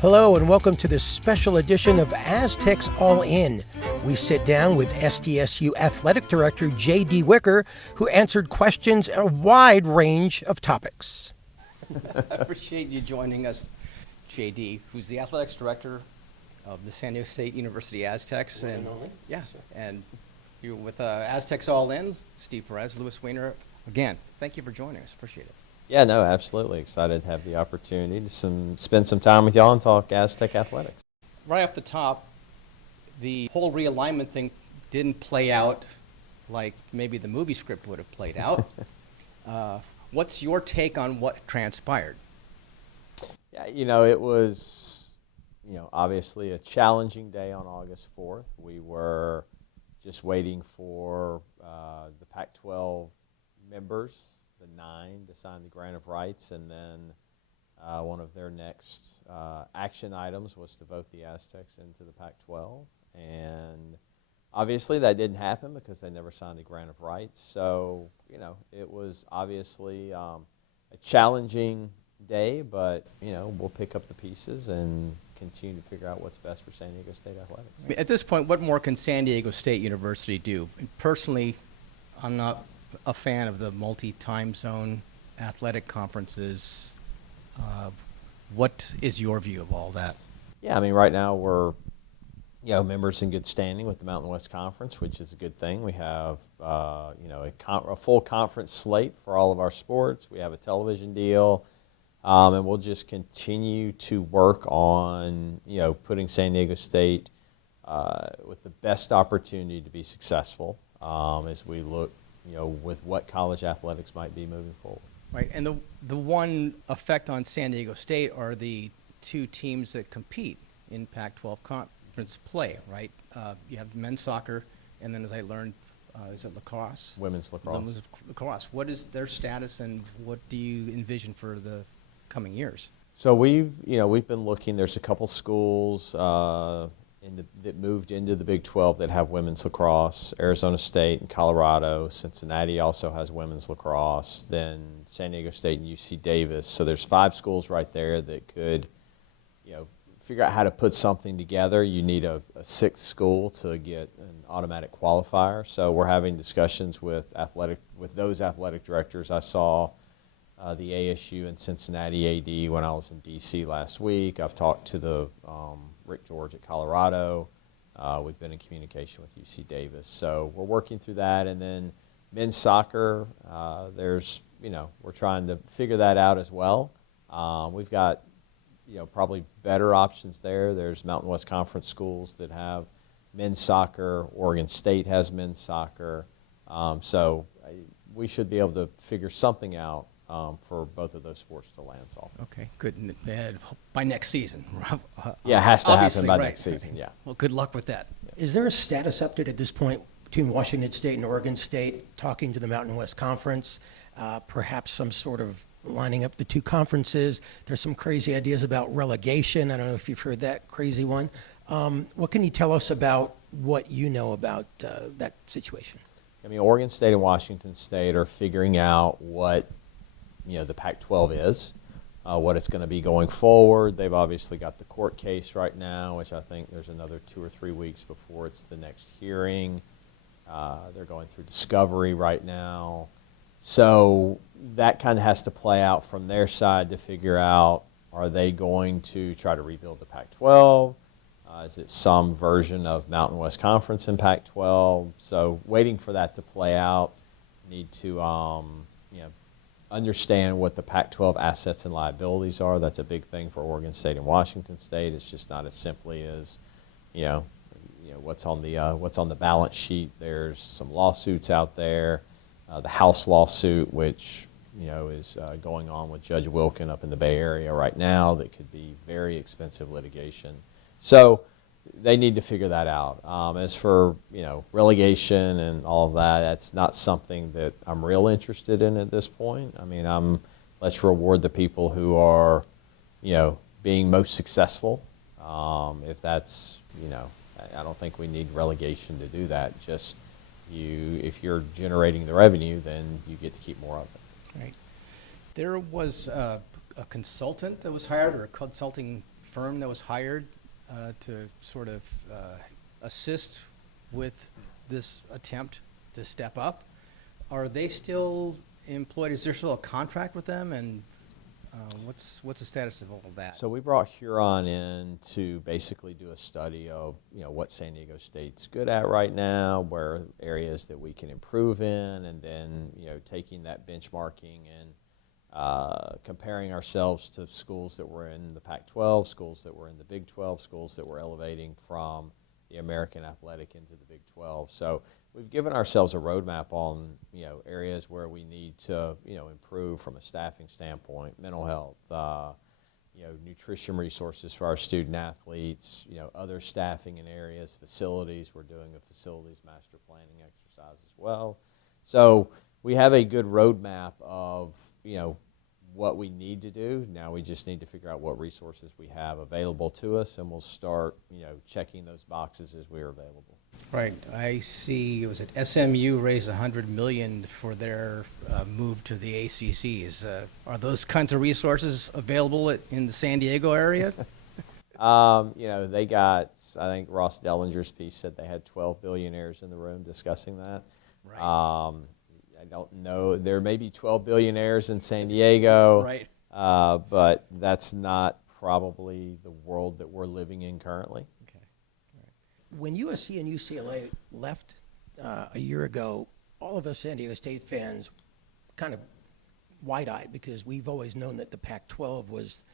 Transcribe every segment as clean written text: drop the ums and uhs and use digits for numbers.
Hello and welcome to this special edition of Aztecs All In. We sit down with SDSU Athletic Director J.D. Wicker, who answered questions on a wide range of topics. I appreciate you joining us, J.D., who's the Athletics Director of the San Diego State University Aztecs. And and you're with Aztecs All In, Steve Perez, Weiner. Again, thank you for joining us. Appreciate it. Yeah, no, absolutely. Excited to have the opportunity to spend some time with y'all and talk Aztec athletics. Right off the top, the whole realignment thing didn't play out like maybe the movie script would have played out. What's your take on what transpired? Yeah, it was, obviously a challenging day on August 4th. We were just waiting for the Pac-12 members, the 9, to sign the grant of rights, and then one of their next action items was to vote the Aztecs into the Pac-12. And obviously that didn't happen because they never signed the grant of rights. So, it was obviously a challenging day, but, we'll pick up the pieces and continue to figure out what's best for San Diego State athletics. At this point, what more can San Diego State University do? Personally, I'm not a fan of the multi-time zone athletic conferences. What is your view of all that? Yeah, right now we're members in good standing with the Mountain West Conference, which is a good thing. We have a full conference slate for all of our sports. We have a television deal, and we'll just continue to work on putting San Diego State with the best opportunity to be successful as we look with what college athletics might be moving forward. Right, and the one effect on San Diego State are the two teams that compete in Pac-12 conference play, right? You have men's soccer, and then as I learned, is it lacrosse? Women's lacrosse. Women's lacrosse. What is their status, and what do you envision for the coming years? So we've been looking. There's a couple schools that moved into the Big 12 that have women's lacrosse. Arizona State and Colorado. Cincinnati also has women's lacrosse. Then San Diego State and UC Davis. So there's 5 schools right there that could, figure out how to put something together. You need a 6th school to get an automatic qualifier. So we're having discussions with those athletic directors. I saw the ASU and Cincinnati AD when I was in DC last week. I've talked to the Rick George at Colorado. We've been in communication with UC Davis. So we're working through that. And then men's soccer, we're trying to figure that out as well. We've got, probably better options there. There's Mountain West Conference schools that have men's soccer. Oregon State has men's soccer. So we should be able to figure something out for both of those sports to land off. Okay, good. By next season. Yeah, it has to happen by right. next season, yeah. Well, good luck with that. Is there a status update at this point between Washington State and Oregon State talking to the Mountain West Conference? Perhaps some sort of lining up the two conferences. There's some crazy ideas about relegation. I don't know if you've heard that crazy one. What can you tell us about what you know about that situation? Oregon State and Washington State are figuring out what the Pac-12 is, what it's going to be going forward. They've obviously got the court case right now, which I think there's another 2 or 3 weeks before it's the next hearing. They're going through discovery right now. So that kind of has to play out from their side to figure out, are they going to try to rebuild the Pac-12? Is it some version of Mountain West Conference in Pac-12? So waiting for that to play out. Need to understand what the Pac-12 assets and liabilities are. That's a big thing for Oregon State and Washington State. It's just not as simply as, what's on the balance sheet. There's some lawsuits out there. The House lawsuit, which is going on with Judge Wilkin up in the Bay Area right now, that could be very expensive litigation. So they need to figure that out. As for relegation and all of that, that's not something that I'm real interested in at this point. Let's reward the people who are being most successful. If that's I don't think we need relegation to do that. Just if you're generating the revenue, then you get to keep more of it. Right. There was a consultant that was hired, or a consulting firm that was hired to sort of assist with this attempt to step up. Are they still employed? Is there still a contract with them? And what's the status of all of that? So we brought Huron in to basically do a study of, what San Diego State's good at right now, where areas that we can improve in, and then, taking that benchmarking and comparing ourselves to schools that were in the Pac-12, schools that were in the Big 12, schools that were elevating from the American Athletic into the Big 12. So we've given ourselves a roadmap on, areas where we need to, improve from a staffing standpoint, mental health, nutrition resources for our student athletes, other staffing in areas, facilities. We're doing a facilities master planning exercise as well. So we have a good roadmap of, what we need to do. Now we just need to figure out what resources we have available to us, and we'll start, checking those boxes as we are available. Right. I see, was it SMU raised $100 million for their move to the ACC. Are those kinds of resources available in the San Diego area? They got, I think Ross Dellinger's piece said they had 12 billionaires in the room discussing that. Right. I don't know. There may be 12 billionaires in San Diego, Right. But that's not probably the world that we're living in currently. Okay. When USC and UCLA left a year ago, all of us San Diego State fans kind of wide-eyed, because we've always known that the Pac-12 was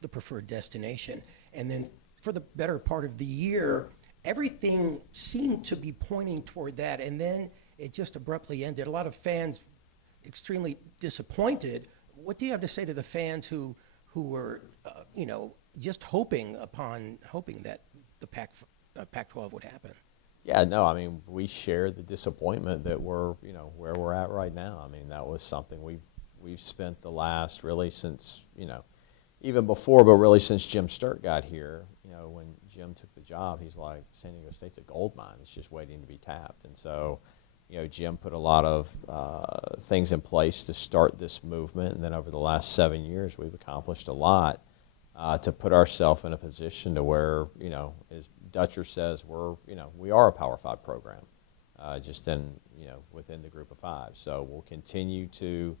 the preferred destination. And then for the better part of the year, everything seemed to be pointing toward that, and then it just abruptly ended. A lot of fans extremely disappointed. What do you have to say to the fans who were, just hoping that the Pac-12 would happen? Yeah, no, I mean, we share the disappointment that we're, where we're at right now. I mean, that was something we've spent the last, really since, even before, but really since Jim Sturt got here. When Jim took the job, he's like, San Diego State's a gold mine. It's just waiting to be tapped. And so, Jim put a lot of things in place to start this movement. And then over the last 7 years, we've accomplished a lot to put ourselves in a position to where, as Dutcher says, we are a Power 5 program, just within the group of five. So we'll continue to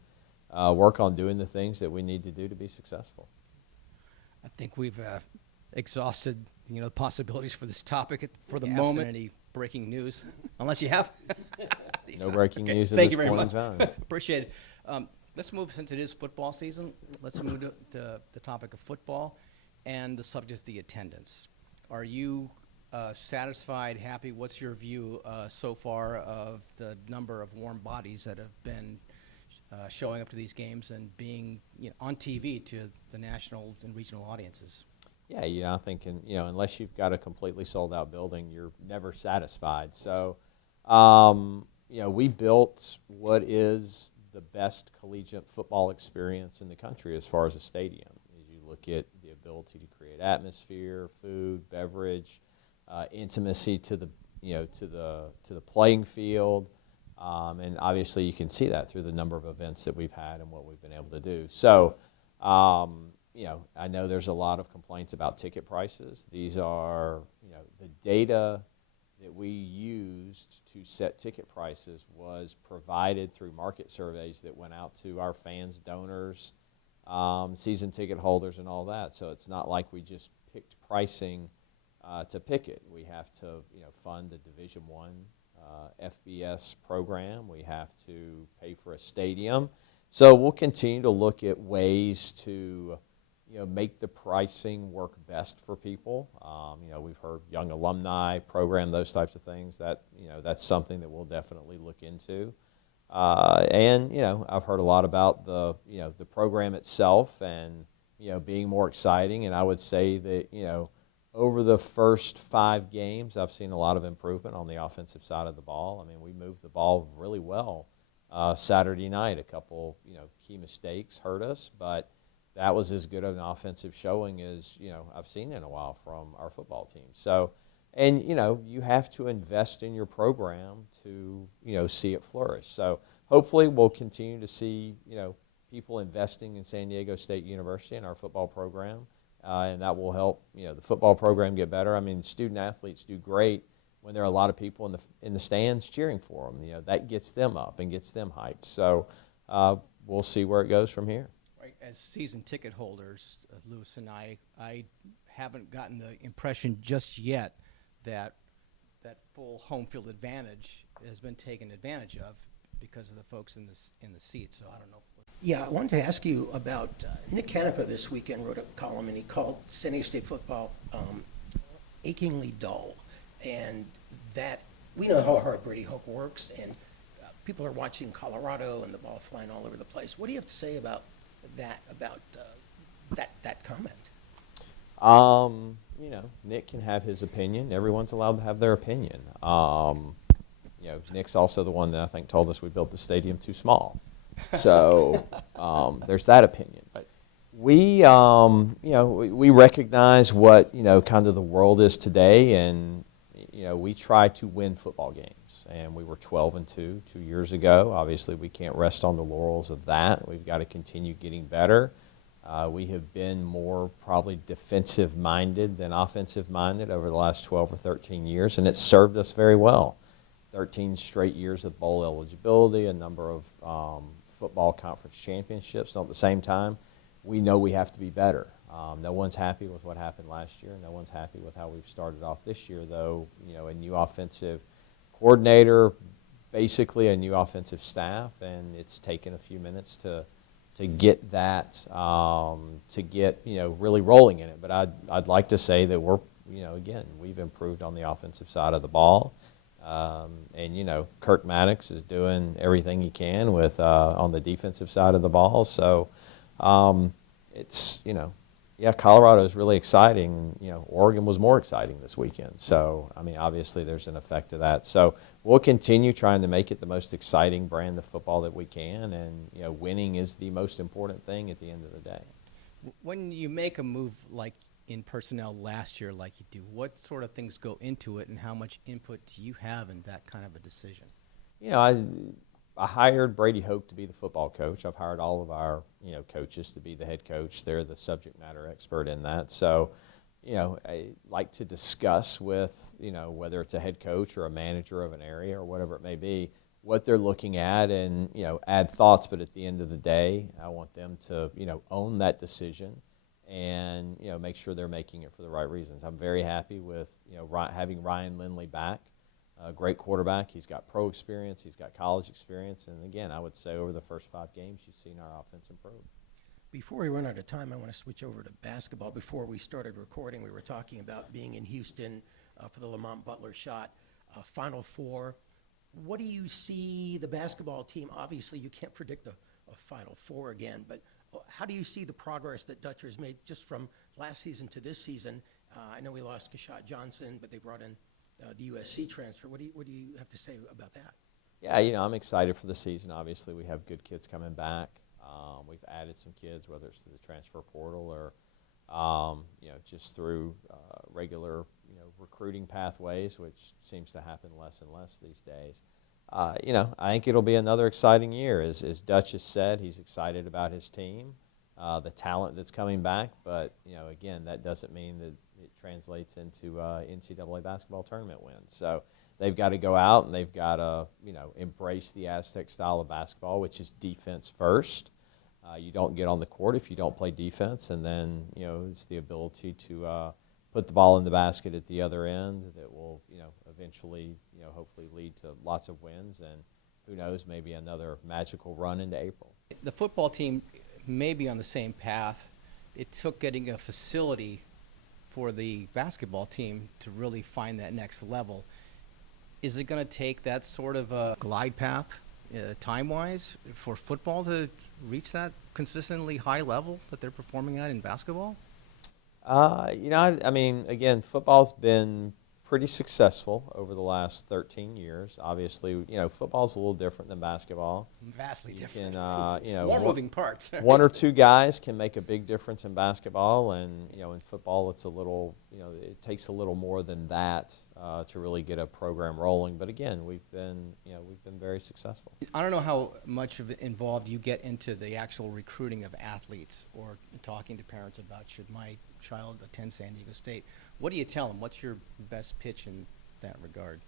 work on doing the things that we need to do to be successful. I think we've exhausted, the possibilities for this topic for the Yeah, moment. Any breaking news? Unless you have. No breaking news at Thank this you very point much. in time. Appreciate it. Let's move, since it is football season, let's move to the topic of football and the subject of the attendance. Are you satisfied, happy? What's your view so far of the number of warm bodies that have been showing up to these games and being on TV to the national and regional audiences? Yeah, I think, unless you've got a completely sold out building, you're never satisfied. So, we built what is the best collegiate football experience in the country as far as a stadium. As you look at the ability to create atmosphere, food, beverage, intimacy to the playing field, and obviously you can see that through the number of events that we've had and what we've been able to do. So, I know there's a lot of complaints about ticket prices. These are, the data that we used to set ticket prices was provided through market surveys that went out to our fans, donors, season ticket holders, and all that. So it's not like we just picked pricing to pick it. We have to, fund a Division I FBS program. We have to pay for a stadium. So we'll continue to look at ways to, make the pricing work best for people. We've heard young alumni program, those types of things. That, that's something that we'll definitely look into. And, I've heard a lot about the program itself and, being more exciting. And I would say that, over the first 5 games, I've seen a lot of improvement on the offensive side of the ball. I mean, we moved the ball really well Saturday night. A couple, key mistakes hurt us, but that was as good of an offensive showing as, I've seen in a while from our football team. So, and, you have to invest in your program to, see it flourish. So hopefully we'll continue to see, people investing in San Diego State University and our football program. and that will help the football program get better. I mean, student athletes do great when there are a lot of people in the stands cheering for them. That gets them up and gets them hyped. So we'll see where it goes from here. Right. As season ticket holders, Lewis and I haven't gotten the impression just yet that that full home field advantage has been taken advantage of because of the folks in the seats. So I don't know. Yeah, I wanted to ask you about Nick Canepa this weekend wrote a column, and he called San Diego State football achingly dull. And that, we know how hard Brady Hoke works, and people are watching Colorado and the ball flying all over the place. What do you have to say about that comment? Nick can have his opinion. Everyone's allowed to have their opinion. Nick's also the one that I think told us we built the stadium too small. So there's that opinion. But we recognize what kind of the world is today, and we try to win football games. And we were 12-2 2 years ago. Obviously, we can't rest on the laurels of that. We've got to continue getting better. We have been more probably defensive-minded than offensive-minded over the last 12 or 13 years, and it's served us very well. 13 straight years of bowl eligibility, a number of football conference championships. And at the same time, we know we have to be better. No one's happy with what happened last year. No one's happy with how we've started off this year, though. A new offensive coordinator, basically a new offensive staff, and it's taken a few minutes to get that really rolling in it. But I'd like to say that we're again, we've improved on the offensive side of the ball. And Kirk Maddox is doing everything he can with on the defensive side of the ball. So it's Colorado is really exciting. Oregon was more exciting this weekend. So I mean, obviously there's an effect of that. So we'll continue trying to make it the most exciting brand of football that we can, and winning is the most important thing at the end of the day. When you make a move like in personnel last year like you do, what sort of things go into it, and how much input do you have in that kind of a decision? I hired Brady Hoke to be the football coach. I've hired all of our coaches to be the head coach. They're the subject matter expert in that. So I like to discuss with whether it's a head coach or a manager of an area or whatever it may be, what they're looking at, and add thoughts. But at the end of the day, I want them to own that decision and make sure they're making it for the right reasons. I'm very happy with having Ryan Lindley back, a great quarterback. He's got pro experience, he's got college experience, and again, I would say over the first 5 games, you've seen our offense improve. Before we run out of time, I want to switch over to basketball. Before we started recording, we were talking about being in Houston for the Lamont Butler shot, Final Four. What do you see the basketball team? Obviously, you can't predict a Final Four again, but how do you see the progress that Dutcher has made just from last season to this season? I know we lost Keshad Johnson, but they brought in the USC transfer. What do you have to say about that? Yeah, I'm excited for the season. Obviously, we have good kids coming back. We've added some kids, whether it's through the transfer portal or just through regular recruiting pathways, which seems to happen less and less these days. I think it'll be another exciting year. As Dutch has said, he's excited about his team, the talent that's coming back. But, again, that doesn't mean that it translates into NCAA basketball tournament wins. So they've got to go out and they've got to, embrace the Aztec style of basketball, which is defense first. You don't get on the court if you don't play defense. And then, it's the ability to put the ball in the basket at the other end that will, eventually, hopefully lead to lots of wins, and who knows, maybe another magical run into April. The football team may be on the same path. It took getting a facility for the basketball team to really find that next level. Is it going to take that sort of a glide path, time-wise, for football to reach that consistently high level that they're performing at in basketball? Again, football's been pretty successful over the last 13 years. Obviously, football's a little different than basketball. Vastly different. More moving parts. One or two guys can make a big difference in basketball, and in football, it's a little, it takes a little more than that to really get a program rolling. But again, we've been very successful. I don't know how much of it involved you get into the actual recruiting of athletes or talking to parents about should my child attend San Diego State. What do you tell them? What's your best pitch in that regard?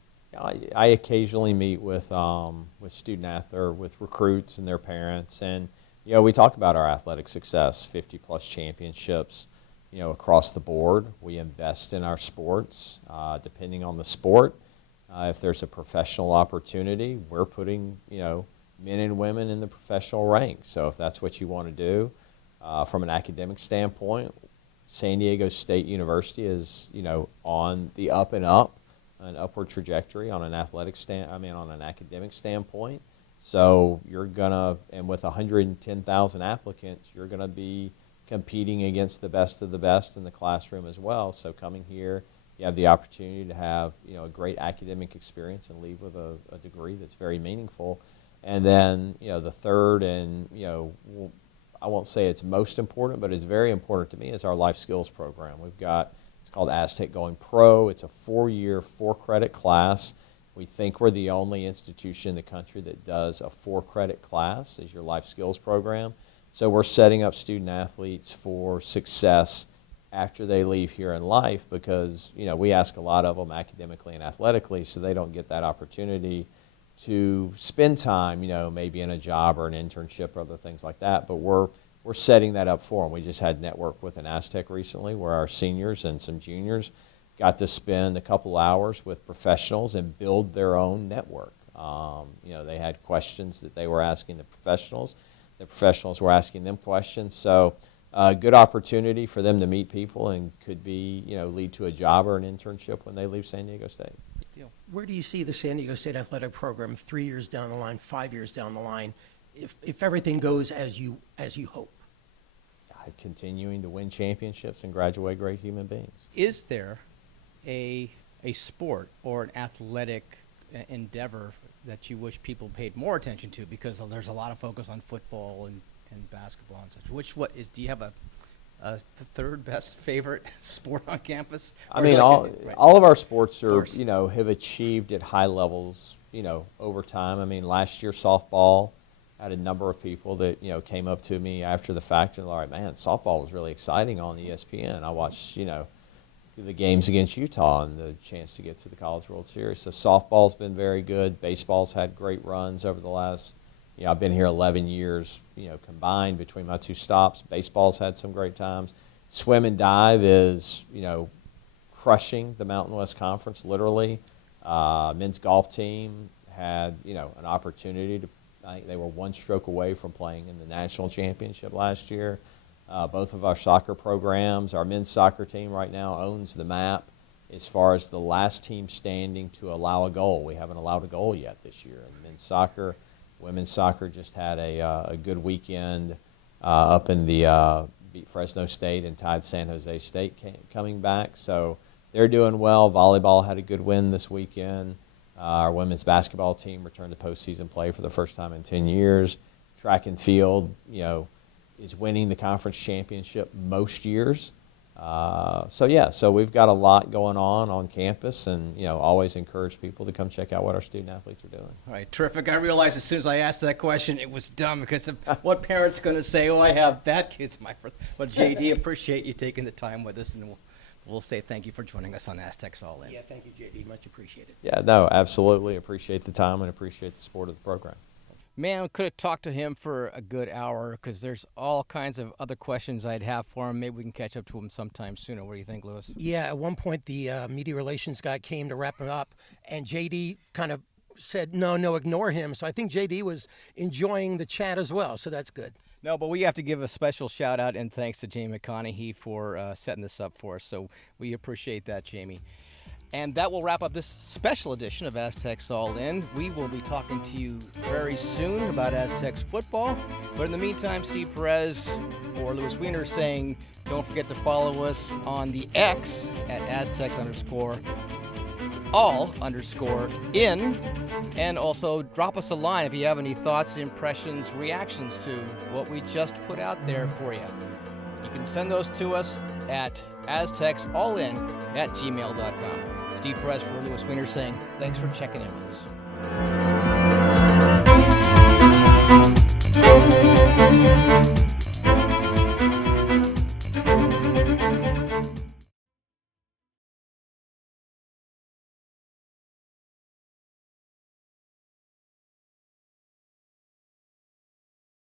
I occasionally meet with with recruits and their parents, and we talk about our athletic success, 50-plus championships, across the board. We invest in our sports, depending on the sport. If there's a professional opportunity, we're putting men and women in the professional ranks. So if that's what you want to do, from an academic standpoint, San Diego State University is on the up and up. An upward trajectory on an on an academic standpoint. So you're gonna, and with 110,000 applicants, you're gonna be competing against the best of the best in the classroom as well. So coming here, you have the opportunity to have a great academic experience and leave with a degree that's very meaningful. And then the third, and I won't say it's most important, but it's very important to me, is our life skills program. It's called Aztec Going Pro. It's a 4-year, 4-credit class. We think we're the only institution in the country that does a 4-credit class as your life skills program. So we're setting up student athletes for success after they leave here in life, because we ask a lot of them academically and athletically, so they don't get that opportunity to spend time, maybe in a job or an internship or other things like that. But we're setting that up for them. We just had network with an Aztec recently where our seniors and some juniors got to spend a couple hours with professionals and build their own network. They had questions that they were asking the professionals. The professionals were asking them questions. So good opportunity for them to meet people, and could be, lead to a job or an internship when they leave San Diego State. Good deal. Where do you see the San Diego State athletic program 3 years down the line, 5 years down the line, if everything goes as you hope? Continuing to win championships and graduate great human beings. Is there a sport or an athletic endeavor that you wish people paid more attention to? Because there's a lot of focus on football and basketball and such. Do you have the third best favorite sport on campus? I mean, all of our sports are, have achieved at high levels, over time. I mean, last year softball had a number of people that came up to me after the fact and, all right, man, softball was really exciting on ESPN. I watched the games against Utah and the chance to get to the College World Series. So softball's been very good. Baseball's had great runs over the last. I've been here 11 years. Combined between my 2 stops, baseball's had some great times. Swim and dive is crushing the Mountain West Conference literally. Men's golf team had an opportunity to. I think they were 1 stroke away from playing in the national championship last year. Both of our soccer programs, our men's soccer team right now owns the map as far as the last team standing to allow a goal. We haven't allowed a goal yet this year. And men's soccer, women's soccer just had a good weekend up in the beat Fresno State and tied San Jose State coming back. So they're doing well. Volleyball had a good win this weekend. Our women's basketball team returned to postseason play for the first time in 10 years. Track and field, is winning the conference championship most years. So we've got a lot going on campus, and always encourage people to come check out what our student athletes are doing. All right, terrific. I realized as soon as I asked that question, it was dumb because of what parents going to say. Oh, I have that kid's my first. But JD, appreciate you taking the time with us, and we'll say thank you for joining us on Aztecs All In. Yeah, thank you, JD. Much appreciated. Yeah, no, absolutely appreciate the time and appreciate the support of the program. Man, we could have talked to him for a good hour because there's all kinds of other questions I'd have for him. Maybe we can catch up to him sometime sooner. What do you think, Lewis? Yeah, at one point the media relations guy came to wrap him up, and JD kind of said, no, ignore him. So I think JD was enjoying the chat as well, so that's good. No, but we have to give a special shout out and thanks to Jamie McConaughey for setting this up for us. So we appreciate that, Jamie. And that will wrap up this special edition of Aztecs All In. We will be talking to you very soon about Aztecs football. But in the meantime, see Perez or Lewis Weiner saying, don't forget to follow us on the X at Aztecs_all_in. And also drop us a line if you have any thoughts, impressions, reactions to what we just put out there for you. You You can send those to us at aztecsallin@gmail.com. Steve Perez for Lewis Weiner saying thanks for checking in with us.